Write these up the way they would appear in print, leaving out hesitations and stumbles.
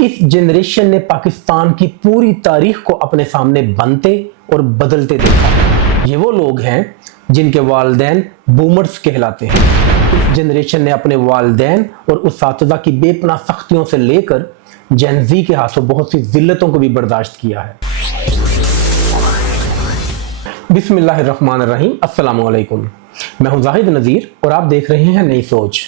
इस जनरेशन ने पाकिस्तान की पूरी तारीख को अपने सामने बनते और बदलते देखा। ये वो लोग हैं जिनके वालिदैन बूमर्स कहलाते हैं। इस जनरेशन ने अपने वालिदैन और उस्तादा की बेपनाह सख्तियों से लेकर जेन ज़ी के हाथों बहुत सी जिल्लतों को भी बर्दाश्त किया है। बिस्मिल्लाहिर्रहमानिर्रहीम, अस्सलामु अलैकुम। मैं हूं जाहिद नज़ीर और आप देख रहे हैं नई सोच।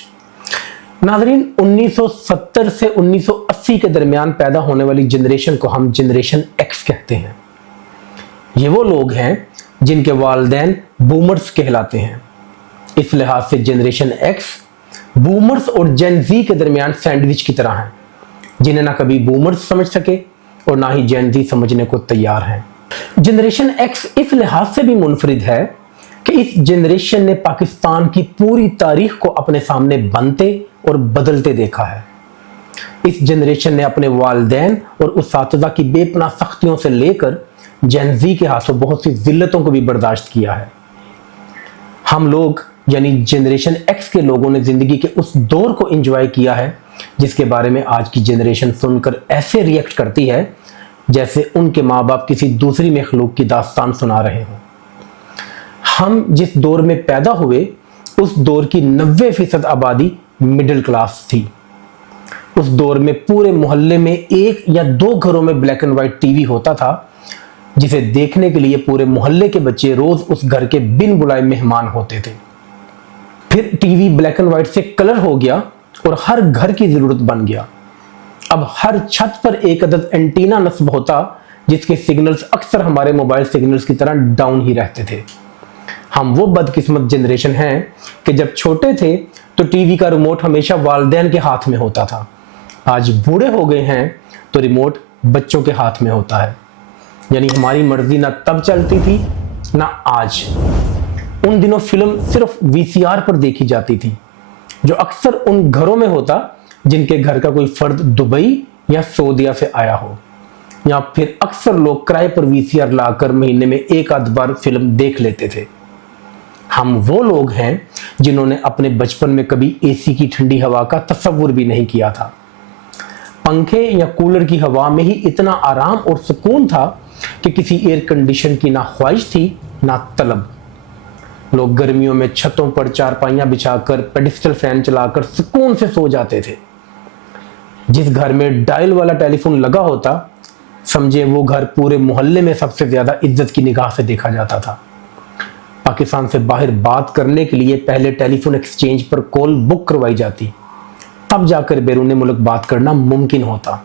नाज़रीन, 1970 से 1980 के दरमियान पैदा होने वाली जनरेशन को हम जनरेशन एक्स कहते हैं। ये वो लोग हैं जिनके वालिदैन बूमर्स कहलाते हैं। इस लिहाज से जनरेशन एक्स बूमर्स और जेन ज़ी के दरमियान सैंडविच की तरह हैं, जिन्हें ना कभी बूमर्स समझ सके और ना ही जेन ज़ी समझने को तैयार हैं। जनरेशन एक्स इस लिहाज से भी मुनफरिद है कि इस जनरेशन ने पाकिस्तान की पूरी तारीख को अपने सामने बनते और बदलते देखा है। इस जनरेशन ने अपने वालिदैन और उस्तादा की बेपनाह सख्तियों से लेकर जेन ज़ी के हाथों बहुत सी जिल्लतों को भी बर्दाश्त किया है। हम लोग यानी जनरेशन एक्स के लोगों ने जिंदगी के उस दौर को एंजॉय किया है जिसके बारे में आज की जनरेशन सुनकर ऐसे रिएक्ट करती है जैसे उनके माँ बाप किसी दूसरी मखलूक की दास्तान सुना रहे हों। हम जिस दौर में पैदा हुए उस दौर की 90% आबादी मिडिल क्लास थी। उस दौर में पूरे मोहल्ले में एक या दो घरों में ब्लैक एंड व्हाइट टीवी होता था, जिसे देखने के लिए पूरे मोहल्ले के बच्चे रोज उस घर के बिन बुलाए मेहमान होते थे। फिर टीवी ब्लैक एंड व्हाइट से कलर हो गया और हर घर की जरूरत बन गया। अब हर छत पर एक अदद एंटीना नस्ब होता जिसके सिग्नल्स अक्सर हमारे मोबाइल सिग्नल्स की तरह डाउन ही रहते थे। हम वो बदकिस्मत जनरेशन हैं कि जब छोटे थे तो टीवी का रिमोट हमेशा वालिदैन के हाथ में होता था। आज बूढ़े हो गए हैं तो रिमोट बच्चों के हाथ में होता है। यानी हमारी मर्जी ना तब चलती थी ना आज। उन दिनों फिल्म सिर्फ वीसीआर पर देखी जाती थी, जो अक्सर उन घरों में होता जिनके घर का कोई फर्द दुबई या सऊदीया से आया हो, या फिर अक्सर लोग किराए पर वीसीआर लाकर महीने में एक आध बार फिल्म देख लेते थे। हम वो लोग हैं जिन्होंने अपने बचपन में कभी एसी की ठंडी हवा का तसव्वुर भी नहीं किया था। पंखे या कूलर की हवा में ही इतना आराम और सुकून था कि किसी एयर कंडीशन की ना ख्वाहिश थी ना तलब। लोग गर्मियों में छतों पर चारपाइयां बिछाकर पेडिस्टल फैन चलाकर सुकून से सो जाते थे। जिस घर में डायल वाला टेलीफोन लगा होता, समझे वो घर पूरे मोहल्ले में सबसे ज्यादा इज्जत की निगाह से देखा जाता था। पाकिस्तान से बाहर बात करने के लिए पहले टेलीफोन एक्सचेंज पर कॉल बुक करवाई जाती, तब जाकर बैरून मुल्क बात करना मुमकिन होता।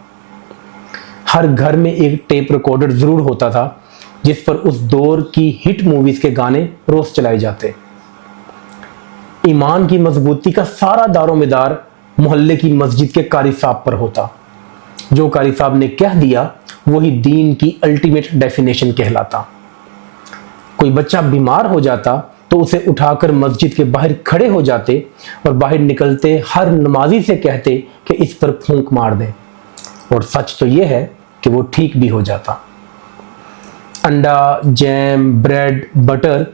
हर घर में एक टेप रिकॉर्डर जरूर होता था जिस पर उस दौर की हिट मूवीज के गाने रोज चलाए जाते। ईमान की मजबूती का सारा दारोमदार मोहल्ले की मस्जिद के कारी साहब पर होता। जो कारी साहब ने कह दिया वही दीन की अल्टीमेट डेफिनेशन कहलाता। कोई बच्चा बीमार हो जाता तो उसे उठाकर मस्जिद के बाहर खड़े हो जाते और बाहर निकलते हर नमाजी से कहते कि इस पर फूंक मार दें, और सच तो यह है कि वो ठीक भी हो जाता। अंडा, जैम, ब्रेड, बटर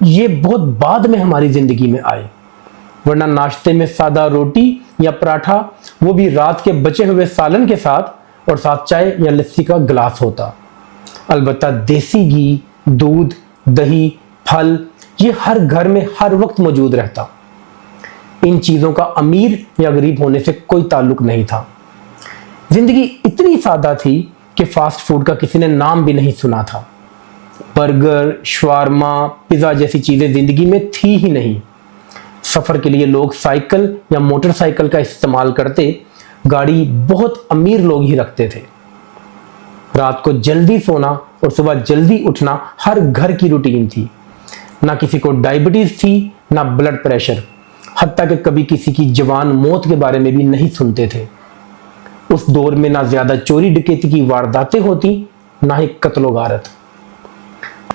ये बहुत बाद में हमारी जिंदगी में आए, वरना नाश्ते में सादा रोटी या पराठा, वो भी रात के बचे हुए सालन के साथ, और साथ चाय या लस्सी का गिलास होता। अलबत्ता देसी घी, दूध, दही, फल ये हर घर में हर वक्त मौजूद रहता। इन चीजों का अमीर या गरीब होने से कोई ताल्लुक नहीं था। जिंदगी इतनी सादा थी कि फास्ट फूड का किसी ने नाम भी नहीं सुना था। बर्गर, शवारमा, पिज़्ज़ा जैसी चीजें जिंदगी में थी ही नहीं। सफर के लिए लोग साइकिल या मोटरसाइकिल का इस्तेमाल करते, गाड़ी बहुत अमीर लोग ही रखते थे। रात को जल्दी सोना और सुबह जल्दी उठना हर घर की रूटीन थी। ना किसी को डायबिटीज थी ना ब्लड प्रेशर, हत्ता कि कभी किसी की जवान मौत के बारे में भी नहीं सुनते थे। उस दौर में ना ज्यादा चोरी डकैती की वारदातें होती ना ही कत्लो गारत।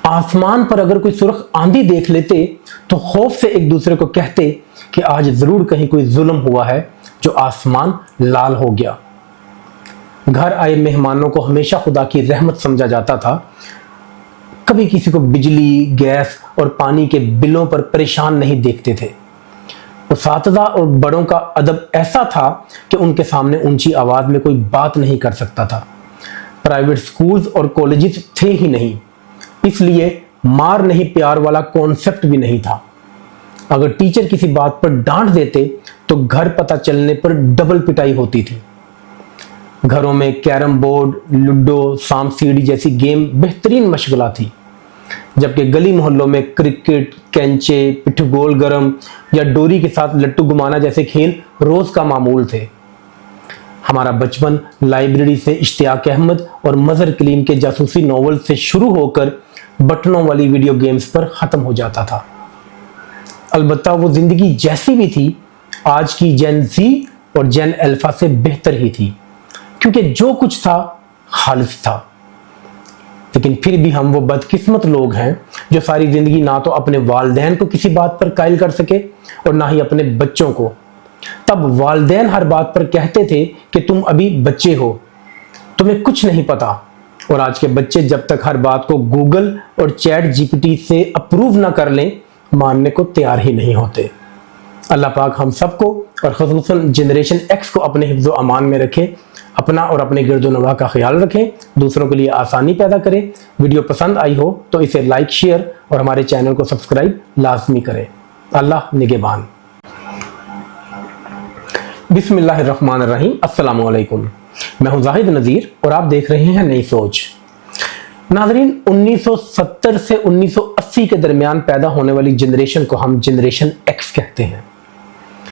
आसमान पर अगर कोई सुर्ख आंधी देख लेते तो खौफ से एक दूसरे को कहते कि आज जरूर कहीं कोई जुल्म हुआ है जो आसमान लाल हो गया। घर आए मेहमानों को हमेशा खुदा की रहमत समझा जाता था। कभी किसी को बिजली, गैस और पानी के बिलों पर परेशान नहीं देखते थे। اساتذہ اور بڑوں کا ادب ایسا تھا کہ ان کے سامنے اونچی آواز میں کوئی بات نہیں کر سکتا تھا۔ پرائیویٹ سکولز اور کالجز تھے ہی نہیں، اس لیے مار نہیں پیار والا کانسیپٹ بھی نہیں تھا۔ اگر ٹیچر کسی بات پر ڈانٹ دیتے تو گھر پتہ چلنے پر ڈبل پٹائی ہوتی تھی۔ گھروں میں کیرم بورڈ، لوڈو، سانپ سیڑھی جیسی گیم بہترین مشغلہ تھی، جبکہ گلی محلوں میں کرکٹ، کینچے، پٹھو گول گرم یا ڈوری کے ساتھ لٹو گمانا جیسے کھیل روز کا معمول تھے۔ ہمارا بچپن لائبریری سے اشتیاق احمد اور مظہر کلیم کے جاسوسی ناول سے شروع ہو کر بٹنوں والی ویڈیو گیمز پر ختم ہو جاتا تھا۔ البتہ وہ زندگی جیسی بھی تھی، آج کی جین زی اور جین الفا سے بہتر ہی تھی، کیونکہ جو کچھ تھا خالص تھا۔ لیکن پھر بھی ہم وہ بدقسمت لوگ ہیں جو ساری زندگی نہ تو اپنے والدین کو کسی بات پر قائل کر سکے اور نہ ہی اپنے بچوں کو۔ تب والدین ہر بات پر کہتے تھے کہ تم ابھی بچے ہو، تمہیں کچھ نہیں پتا، اور آج کے بچے جب تک ہر بات کو گوگل اور چیٹ جی پی ٹی سے اپروو نہ کر لیں ماننے کو تیار ہی نہیں ہوتے۔ اللہ پاک ہم سب کو اور خصوصاً جنریشن ایکس کو اپنے حفظ و امان میں رکھے، اپنا اور اپنے گرد و نواح کا خیال رکھیں، دوسروں کے لیے آسانی پیدا کریں۔ ویڈیو پسند آئی ہو تو اسے لائک، شیئر اور ہمارے چینل کو سبسکرائب لازمی کریں۔ اللہ نگہبان۔ بسم اللہ الرحمن الرحیم۔ السلام علیکم، میں ہوں زاہد نذیر اور آپ دیکھ رہے ہیں نئی سوچ۔ ناظرین، 1970 سے 1980 کے درمیان پیدا ہونے والی جنریشن کو ہم جنریشن ایکس کہتے ہیں۔